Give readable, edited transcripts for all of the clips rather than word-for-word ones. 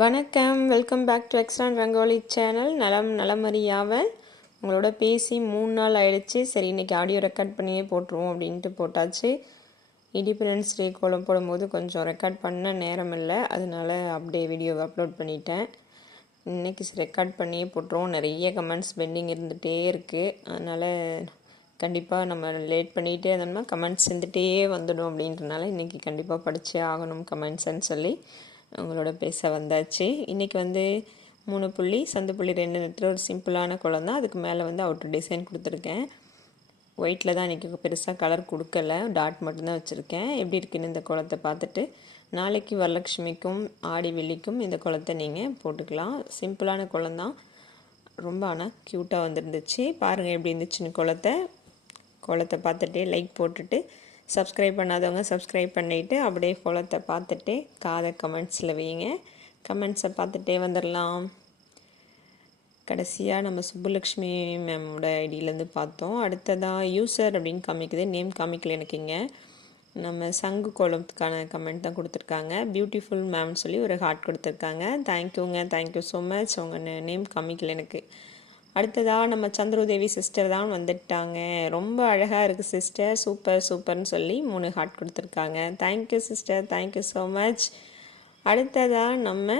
வணக்கம், welcome back to Extron rangoli channel. நலமறியாவல். உங்களோட பேசி 3 நாள் ஆயிடுச்சு. சரி, இன்றைக்கி ஆடியோ ரெக்கார்ட் பண்ணியே போட்டுருவோம் அப்படின்ட்டு போட்டாச்சு. இண்டிபெண்டன்ஸ் டே கோலம் போடும்போது கொஞ்சம் ரெக்கார்ட் பண்ண நேரம் இல்லை, அதனால அப்படியே வீடியோவை அப்லோட் பண்ணிட்டேன். இன்றைக்கி ரெக்கார்ட் பண்ணியே போட்டுருவோம். நிறைய கமெண்ட்ஸ் பெண்டிங் இருந்துகிட்டே இருக்குது, அதனால் கண்டிப்பாக நம்ம லேட் பண்ணிகிட்டே இருந்தோம்னா கமெண்ட்ஸ் இருந்துகிட்டே வந்துடும். அப்படின்றனால இன்றைக்கி கண்டிப்பாக படித்தே ஆகணும் கமெண்ட்ஸ்ன்னு சொல்லி உங்களோட பேச வந்தாச்சு. இன்றைக்கி 3 புள்ளி சந்து புள்ளி 2 நெட்டு ஒரு சிம்பிளான கோலம் தான். அதுக்கு மேலே அவுட்டர் டிசைன் கொடுத்துருக்கேன். ஒயிட்டில் தான் இன்றைக்கி பெருசாக கலர் கொடுக்கல, டாட் மட்டும்தான் வச்சுருக்கேன். எப்படி இருக்குன்னு இந்த கோலத்தை பார்த்துட்டு நாளைக்கு வரலட்சுமிக்கும் ஆடி வெள்ளிக்கும் இந்த கோலத்தை நீங்கள் போட்டுக்கலாம். சிம்பிளான கோலம் தான், ரொம்ப ஆனால் க்யூட்டாக வந்துருந்துச்சு. பாருங்கள் எப்படி இருந்துச்சுன்னு கோலத்தை பார்த்துட்டே லைக் போட்டுட்டு, சப்ஸ்கிரைப் பண்ணாதவங்க சப்ஸ்கிரைப் பண்ணிவிட்டு அப்படியே கோலத்தை பார்த்துட்டே கமெண்ட்ஸில் வைங்க. கமெண்ட்ஸை பார்த்துட்டே வந்துடலாம். கடைசியாக நம்ம சுப்புலக்ஷ்மி மேமோட ஐடியிலேருந்து பார்த்தோம். அடுத்ததாக யூசர் அப்படின்னு காமிக்குது, நேம் காமிக்கல எனக்குங்க. நம்ம சங்கு கோலத்துக்கான கமெண்ட் தான் கொடுத்துருக்காங்க. பியூட்டிஃபுல் மேம்னு சொல்லி ஒரு ஹார்ட் கொடுத்துருக்காங்க. தேங்க்யூங்க, தேங்க்யூ ஸோ மச். உங்கள் நேம் காமிக்கல எனக்கு. அடுத்ததாக நம்ம சந்திரதேவி சிஸ்டர் தான் வந்துட்டாங்க. ரொம்ப அழகாக இருக்குது சிஸ்டர், சூப்பர் சூப்பர்னு சொல்லி 3 ஹார்ட் கொடுத்துருக்காங்க. Thank you sister, thank you so much. அடுத்ததாக நம்ம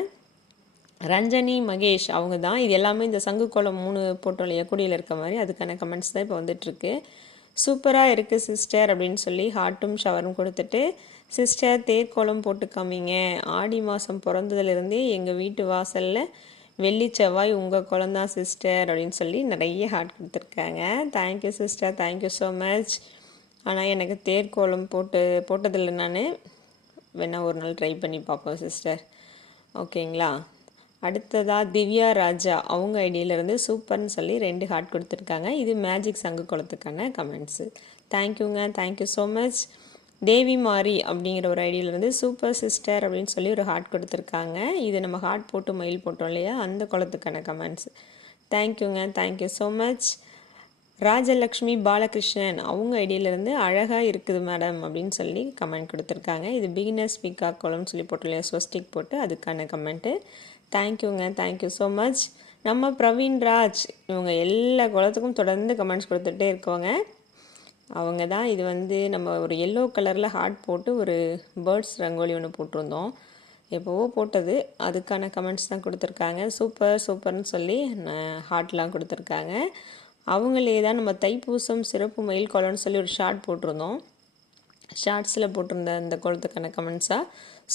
ரஞ்சனி மகேஷ் அவங்க தான். இது எல்லாமே இந்த சங்கு கோலம் 3 போட்டோம் இல்லையா, குடியில் இருக்க மாதிரி, அதுக்கான கமெண்ட்ஸ் தான் இப்போ வந்துட்டுருக்கு. சூப்பராக இருக்குது சிஸ்டர் அப்படின்னு சொல்லி ஹார்ட்டும் ஷவரும் கொடுத்துட்டு, சிஸ்டர் தேர்கோலம் போட்டு காமிங்க, ஆடி மாதம் பிறந்ததுலேருந்தே எங்கள் வீட்டு வாசலில் வெள்ளி செவ்வாய் உங்கள் குழந்தா சிஸ்டர் அப்படின்னு சொல்லி நிறைய ஹார்ட் கொடுத்துருக்காங்க. Thank you sister, thank you so much. ஆனால் எனக்கு தேர்கோலம் போட்டதில்லை, நான் வேணால் ஒரு நாள் ட்ரை பண்ணி பார்ப்போம் சிஸ்டர், ஓகேங்களா. அடுத்ததாக திவ்யா ராஜா அவங்க ஐடியிலேருந்து சூப்பர்னு சொல்லி 2 ஹார்ட் கொடுத்துருக்காங்க. இது மேஜிக் சங்கு கோலத்துக்கான கமெண்ட்ஸு. தேங்க்யூங்க, தேங்க்யூ ஸோ மச். தேவி மாரி அப்படிங்கிற ஒரு ஐடியிலேருந்து சூப்பர் சிஸ்டர் அப்படின்னு சொல்லி ஒரு ஹார்ட் கொடுத்துருக்காங்க. இது நம்ம ஹார்ட் போட்டு மயில் போட்டோம் இல்லையா, அந்த குளத்துக்கான கமெண்ட்ஸ். தேங்க்யூங்க, thank you so much. Rajalakshmi Balakrishnan அவங்க ஐடியிலேருந்து அழகாக இருக்குது மேடம் அப்படின்னு சொல்லி கமெண்ட் கொடுத்துருக்காங்க. இது பிகினர்ஸ் பிக்கா கோலம்னு சொல்லி போட்டோம் இல்லையா, ஸ்வஸ்டிக் போட்டு, அதுக்கான கமெண்ட்டு. தேங்க்யூங்க, தேங்க்யூ ஸோ மச். நம்ம பிரவீன் ராஜ் இவங்க எல்லா குளத்துக்கும் தொடர்ந்து கமெண்ட்ஸ் கொடுத்துட்டே இருக்கோங்க. அவங்க தான். இது நம்ம ஒரு எல்லோ கலரில் ஹார்ட் போட்டு ஒரு பேர்ட்ஸ் ரங்கோலி ஒன்று போட்டிருந்தோம், எப்போவோ போட்டது, அதுக்கான கமெண்ட்ஸ் தான் கொடுத்துருக்காங்க. சூப்பர் சூப்பர்னு சொல்லி ஹார்ட்லாம் கொடுத்துருக்காங்க. அவங்களே தான் நம்ம தைப்பூசம் சிறப்பு மயில் கோலம்னு சொல்லி ஒரு ஷார்ட் போட்டிருந்தோம், ஷார்ட்ஸில் போட்டிருந்த அந்த கோலத்துக்கான கமெண்ட்ஸாக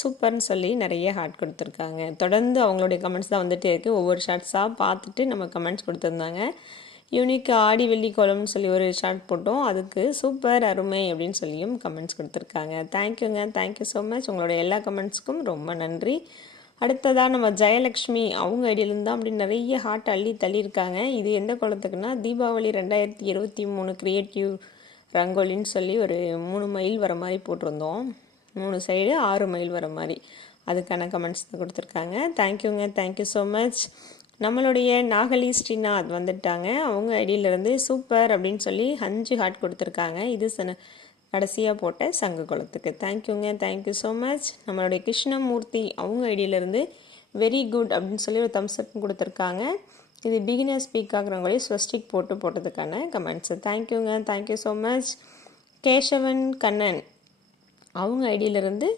சூப்பர்னு சொல்லி நிறைய ஹார்ட் கொடுத்துருக்காங்க. தொடர்ந்து அவங்களுடைய கமெண்ட்ஸ் தான் வந்துகிட்டே இருக்குது. ஒவ்வொரு ஷார்ட்ஸாக பார்த்துட்டு நம்ம கமெண்ட்ஸ் கொடுத்துருந்தாங்க. யூனிக் ஆடி வெள்ளி கோலம்னு சொல்லி ஒரு ஷார்ட் போட்டோம், அதுக்கு சூப்பர் அருமை அப்படின்னு சொல்லியும் கமெண்ட்ஸ் கொடுத்துருக்காங்க. தேங்க்யூங்க, தேங்க்யூ ஸோ மச். உங்களோட எல்லா கமெண்ட்ஸ்க்கும் ரொம்ப நன்றி. அடுத்ததாக நம்ம ஜெயலக்ஷ்மி அவங்க ஐடியிலேருந்து தான் அப்படி நிறைய ஹார்ட் தள்ளியிருக்காங்க. இது எந்த கோலத்துக்குன்னா தீபாவளி 2023 க்ரியேட்டிவ் ரங்கோலின்னு சொல்லி ஒரு 3 மைல் வர மாதிரி போட்டிருந்தோம், 3 சைடு 6 மைல் வர மாதிரி, அதுக்கான கமெண்ட்ஸ் தான் கொடுத்துருக்காங்க. தேங்க்யூங்க, தேங்க்யூ ஸோ மச். நம்மளுடைய நாகலி ஸ்ரீநாத் வந்துட்டாங்க. அவங்க ஐடியிலேருந்து சூப்பர் அப்படின்னு சொல்லி 5 ஹார்ட் கொடுத்துருக்காங்க. இது கடைசியாக போட்ட சங்கு குளத்துக்கு. தேங்க்யூங்க, தேங்க்யூ ஸோ மச். நம்மளுடைய கிருஷ்ணமூர்த்தி அவங்க ஐடியிலேருந்து வெரி குட் அப்படின்னு சொல்லி ஒரு தம்ஸ் அப் கொடுத்துருக்காங்க. இது பிகினர் ஸ்பீக் ஆகுறவங்களே ஸ்வஸ்டிக் போட்டதுக்கான கமெண்ட்ஸு. தேங்க்யூங்க, thank you so much. Kesavan Kannan அவங்க ஐடியிலேருந்து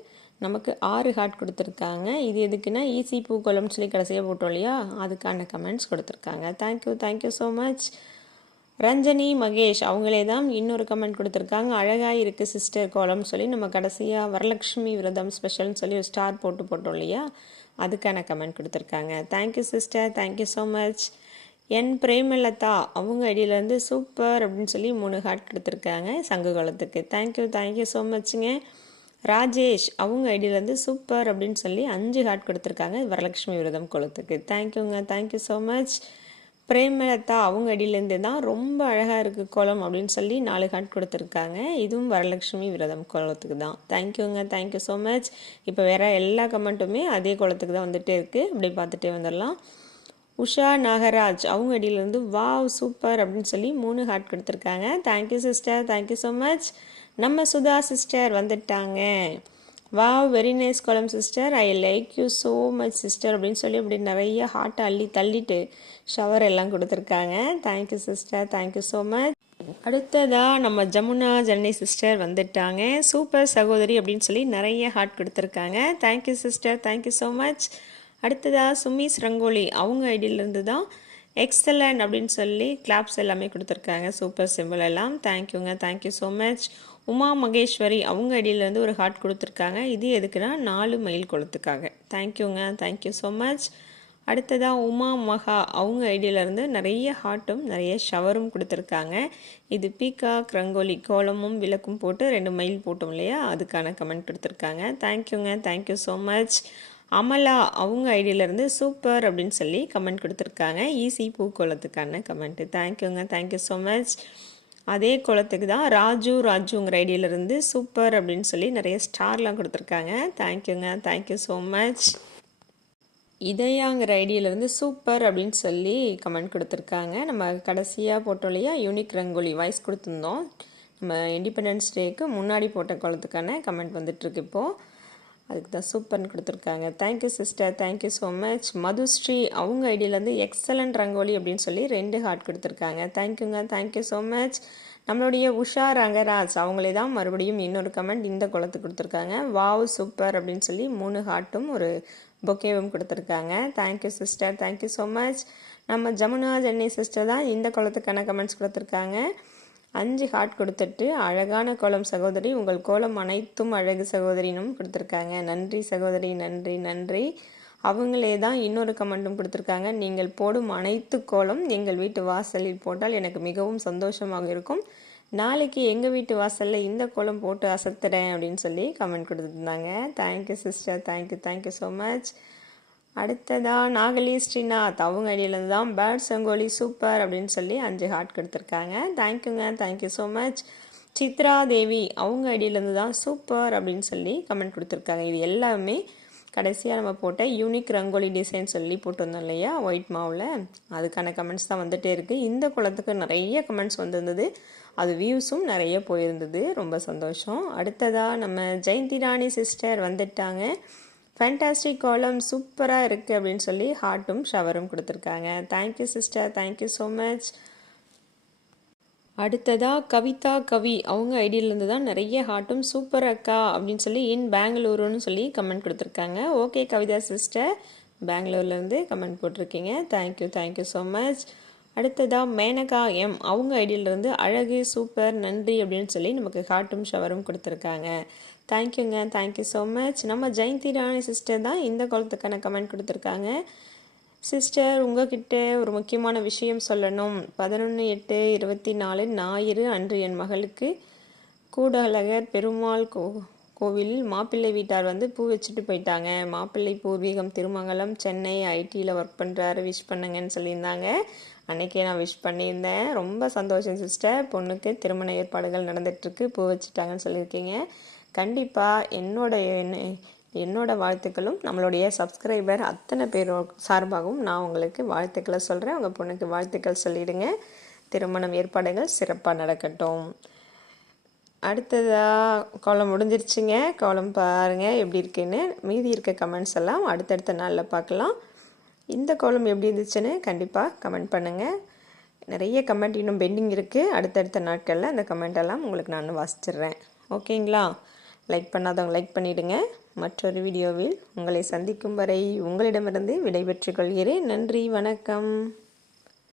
நமக்கு 6 ஹார்ட் கொடுத்துருக்காங்க. இது எதுக்குன்னா ஈஸி பூக்கோலம்னு சொல்லி கடைசியாக போட்டோம் இல்லையா, அதுக்கான கமெண்ட்ஸ் கொடுத்துருக்காங்க. Thank you, thank you so much. Ranjani Mahesh அவங்களே தான் இன்னொரு கமெண்ட் கொடுத்துருக்காங்க. அழகாக இருக்குது சிஸ்டர் கோலம்னு சொல்லி நம்ம கடைசியாக வரலட்சுமி விரதம் ஸ்பெஷல்னு சொல்லி ஒரு ஸ்டார் போட்டோம் இல்லையா, அதுக்கான கமெண்ட் கொடுத்துருக்காங்க. Thank you sister, thank you so much. என் பிரேமலதா அவங்க ஐடியிலேருந்து சூப்பர் அப்படின்னு சொல்லி 3 ஹார்ட் கொடுத்துருக்காங்க சங்கு கோலத்துக்கு. தேங்க்யூ, தேங்க்யூ ஸோ மச்சுங்க. ராஜேஷ் அவங்க ஐடியிலேருந்து சூப்பர் அப்படின்னு சொல்லி 5 ஹார்ட் கொடுத்துருக்காங்க வரலட்சுமி விரதம் கோலத்துக்கு. தேங்க்யூங்க, தேங்க்யூ ஸோ மச். பிரேமலதா அவங்க ஐடியிலேருந்து தான் ரொம்ப அழகாக இருக்குது கோலம் அப்படின்னு சொல்லி 4 ஹார்ட் கொடுத்துருக்காங்க. இதுவும் வரலட்சுமி விரதம் கோலத்துக்கு தான். தேங்க்யூங்க, தேங்க்யூ ஸோ மச். இப்போ வேறு எல்லா கமெண்ட்டுமே அதே கோலத்துக்கு தான் வந்துகிட்டே இருக்குது, அப்படி பார்த்துட்டே வந்துடலாம். உஷா நாகராஜ் அவங்க ஐடியிலேருந்து வாவ் சூப்பர் அப்படின்னு சொல்லி 3 ஹார்ட் கொடுத்துருக்காங்க. Thank you sister, thank you so much. நம்ம சுதா சிஸ்டர் வந்துட்டாங்க. வாவ் வெரி நைஸ் கோலம் sister, I like you so much sister அப்படின்னு சொல்லி அப்படி நிறைய ஹார்ட்டை அள்ளி தள்ளிட்டு ஷவர் எல்லாம் கொடுத்துருக்காங்க. Thank you sister, thank you so much. அடுத்ததாக நம்ம ஜமுனா ஜனனி சிஸ்டர் வந்துட்டாங்க. சூப்பர் சகோதரி அப்படின்னு சொல்லி நிறைய ஹார்ட் கொடுத்துருக்காங்க. Thank you sister, thank you so much. அடுத்ததாக சுமிஸ் ரங்கோலி அவங்க ஐடியிலேருந்து தான் எக்ஸலண்ட் அப்படின்னு சொல்லி கிளாப்ஸ் எல்லாமே கொடுத்துருக்காங்க. சூப்பர் சிம்பிள் எல்லாம். தேங்க்யூங்க, thank you so much. Uma Maheswari அவங்க ஐடியிலேருந்து ஒரு ஹார்ட் கொடுத்துருக்காங்க. இது எதுக்குன்னா 4 மைல் கொளுத்துக்காக. தேங்க்யூங்க, தேங்க்யூ ஸோ மச். அடுத்ததாக உமா மகா அவங்க ஐடியிலேருந்து நிறைய ஹார்ட்டும் நிறைய ஷவரும் கொடுத்துருக்காங்க. இது பீகாக் ரங்கோலி கோலமும் விளக்கும் போட்டு 2 மைல் போட்டோம் இல்லையா, அதுக்கான கமெண்ட் கொடுத்துருக்காங்க. தேங்க்யூங்க, தேங்க்யூ ஸோ மச். அமலா அவங்க ஐடியிலேருந்து சூப்பர் அப்படின்னு சொல்லி கமெண்ட் கொடுத்துருக்காங்க. ஈஸி பூக்கோலத்துக்கான கமெண்ட்டு. தேங்க்யூங்க, தேங்க்யூ ஸோ மச். அதே கோலத்துக்கு தான் ராஜுங்கிற ஐடியிலேருந்து சூப்பர் அப்படின்னு சொல்லி நிறைய ஸ்டார்லாம் கொடுத்துருக்காங்க. தேங்க்யூங்க, தேங்க்யூ ஸோ மச். இதயாங்கிற ஐடியிலேருந்து சூப்பர் அப்படின்னு சொல்லி கமெண்ட் கொடுத்துருக்காங்க. நம்ம கடைசியாக போட்டோம் இல்லையா யூனிக் ரங்கோலி வாய்ஸ் கொடுத்துருந்தோம், நம்ம இண்டிபெண்டன்ஸ் டேக்கு முன்னாடி போட்ட கோலத்துக்கான கமெண்ட் வந்துட்டுருக்கு இப்போது. அதுக்கு தான் சூப்பர்னு கொடுத்துருக்காங்க. Thank you sister, thank you so much. Madhushree அவங்க ஐடியிலேருந்து எக்ஸலண்ட் ரங்கோலி அப்படின்னு சொல்லி 2 ஹார்ட் கொடுத்துருக்காங்க. தேங்க்யூங்க, தேங்க்யூ ஸோ மச். நம்மளுடைய உஷா ரங்கராஜ் அவங்களே தான் மறுபடியும் இன்னொரு கமெண்ட் இந்த குளத்துக்கு கொடுத்துருக்காங்க. வாவ் சூப்பர் அப்படின்னு சொல்லி 3 ஹார்ட்டும் ஒரு பொக்கேவும் கொடுத்துருக்காங்க. Thank you sister, thank you so much. நம்ம ஜமுனா ஜென்னி சிஸ்டர் தான் இந்த குளத்துக்கான கமெண்ட்ஸ் கொடுத்துருக்காங்க. 5 ஹார்ட் கொடுத்துட்டு அழகான கோலம் சகோதரி, உங்கள் கோலம் அனைத்தும் அழகு சகோதரினும் கொடுத்துருக்காங்க. நன்றி சகோதரி, நன்றி நன்றி. அவங்களே தான் இன்னொரு கமெண்ட்டும் கொடுத்துருக்காங்க. நீங்கள் போடும் அனைத்து கோலம் எங்கள் வீட்டு வாசலில் போட்டால் எனக்கு மிகவும் சந்தோஷமாக இருக்கும். நாளைக்கு எங்கள் வீட்டு வாசலில் இந்த கோலம் போட்டு அசத்துறேன் அப்படின்னு சொல்லி கமெண்ட் கொடுத்துருந்தாங்க. Thank you sister, thank you, thank you so much. அடுத்ததாக நாகலி ஸ்ரீநாத் அவங்க ஐடியிலேருந்து தான் பேர்ட்ஸ் ரங்கோலி சூப்பர் அப்படின்னு சொல்லி 5 ஹார்ட் கொடுத்துருக்காங்க. தேங்க்யூங்க, தேங்க்யூ ஸோ மச். சித்ரா தேவி அவங்க ஐடியிலேருந்து தான் சூப்பர் அப்படின்னு சொல்லி கமெண்ட் கொடுத்துருக்காங்க. இது எல்லாமே கடைசியாக நம்ம போட்ட யூனிக் ரங்கோலி டிசைன் சொல்லி போட்டிருந்தோம் இல்லையா ஒயிட் மாவில், அதுக்கான கமெண்ட்ஸ் தான் வந்துகிட்டே இருக்குது. இந்த குளத்துக்கு நிறைய கமெண்ட்ஸ் வந்திருந்தது, அது வியூஸும் நிறைய போயிருந்தது, ரொம்ப சந்தோஷம். அடுத்ததாக நம்ம ஜெயந்தி ராணி சிஸ்டர் வந்துட்டாங்க. ஃபேண்டாஸ்டிக் கோலம் சூப்பராக இருக்குது அப்படின்னு சொல்லி ஹார்ட்டும் ஷவரும் கொடுத்துருக்காங்க. Thank you sister, thank you so much. அடுத்ததாக கவிதா கவி அவங்க ஐடியிலேருந்து தான் நிறைய ஹார்ட்டும் சூப்பர் அக்கா அப்படின்னு சொல்லி பெங்களூருன்னு சொல்லி கமெண்ட் கொடுத்துருக்காங்க. ஓகே கவிதா சிஸ்டர், பெங்களூர்லேருந்து கமெண்ட் போட்டிருக்கீங்க. Thank you, thank you so much. அடுத்ததாக மேனகா எம் அவங்க ஐடியிலேருந்து அழகு சூப்பர் நன்றி அப்படின்னு சொல்லி நமக்கு ஹார்ட்டும் ஷவரும் கொடுத்துருக்காங்க. தேங்க்யூங்க, தேங்க்யூ ஸோ மச். நம்ம ஜெயந்தி ராணி சிஸ்டர் தான் இந்த கோலத்துக்கான கமெண்ட் கொடுத்துருக்காங்க. சிஸ்டர் உங்ககிட்ட ஒரு முக்கியமான விஷயம் சொல்லணும். 11/8/24 ஞாயிறு அன்று என் மகளுக்கு கூடலகர் பெருமாள் கோவிலில் மாப்பிள்ளை வீட்டார் வந்து பூ வச்சுட்டு போயிட்டாங்க. மாப்பிள்ளை பூர்வீகம் திருமங்கலம், சென்னை, ஐடியில் ஒர்க் பண்ணுறாரு, விஷ் பண்ணுங்கன்னு சொல்லியிருந்தாங்க. அன்றைக்கே நான் விஷ் பண்ணியிருந்தேன். ரொம்ப சந்தோஷம் சிஸ்டர். பொண்ணுக்கு திருமண ஏற்பாடுகள் நடந்துகிட்ருக்கு, பூ வச்சுட்டாங்கன்னு சொல்லியிருக்கீங்க. கண்டிப்பாக என்னோட வாழ்த்துக்களும் நம்மளுடைய சப்ஸ்கிரைபர் அத்தனை பேர் சார்பாகவும் நான் உங்களுக்கு வாழ்த்துக்களை சொல்கிறேன். உங்கள் பொண்ணுக்கு வாழ்த்துக்கள் சொல்லிவிடுங்க. திருமணம் ஏற்பாடுகள் சிறப்பாக நடக்கட்டும். அடுத்ததாக கோலம் முடிஞ்சிருச்சுங்க. கோலம் பாருங்கள் எப்படி இருக்குன்னு. மீதி இருக்க கமெண்ட்ஸ் எல்லாம் அடுத்தடுத்த நாளில் பார்க்கலாம். இந்த கோலம் எப்படி இருந்துச்சுன்னு கண்டிப்பாக கமெண்ட் பண்ணுங்கள். நிறைய கமெண்ட் இன்னும் பெண்டிங் இருக்குது. அடுத்தடுத்த நாட்களில் அந்த கமெண்ட் எல்லாம் உங்களுக்கு நான் வாசிச்சிடுறேன். ஓகேங்களா? லைக் பண்ணாதவங்க லைக் பண்ணிவிடுங்க. மற்றொரு வீடியோவில் உங்களை சந்திக்கும் வரை உங்களிடமிருந்து விடைபெற்றுக் கொள்கிறேன். நன்றி, வணக்கம்.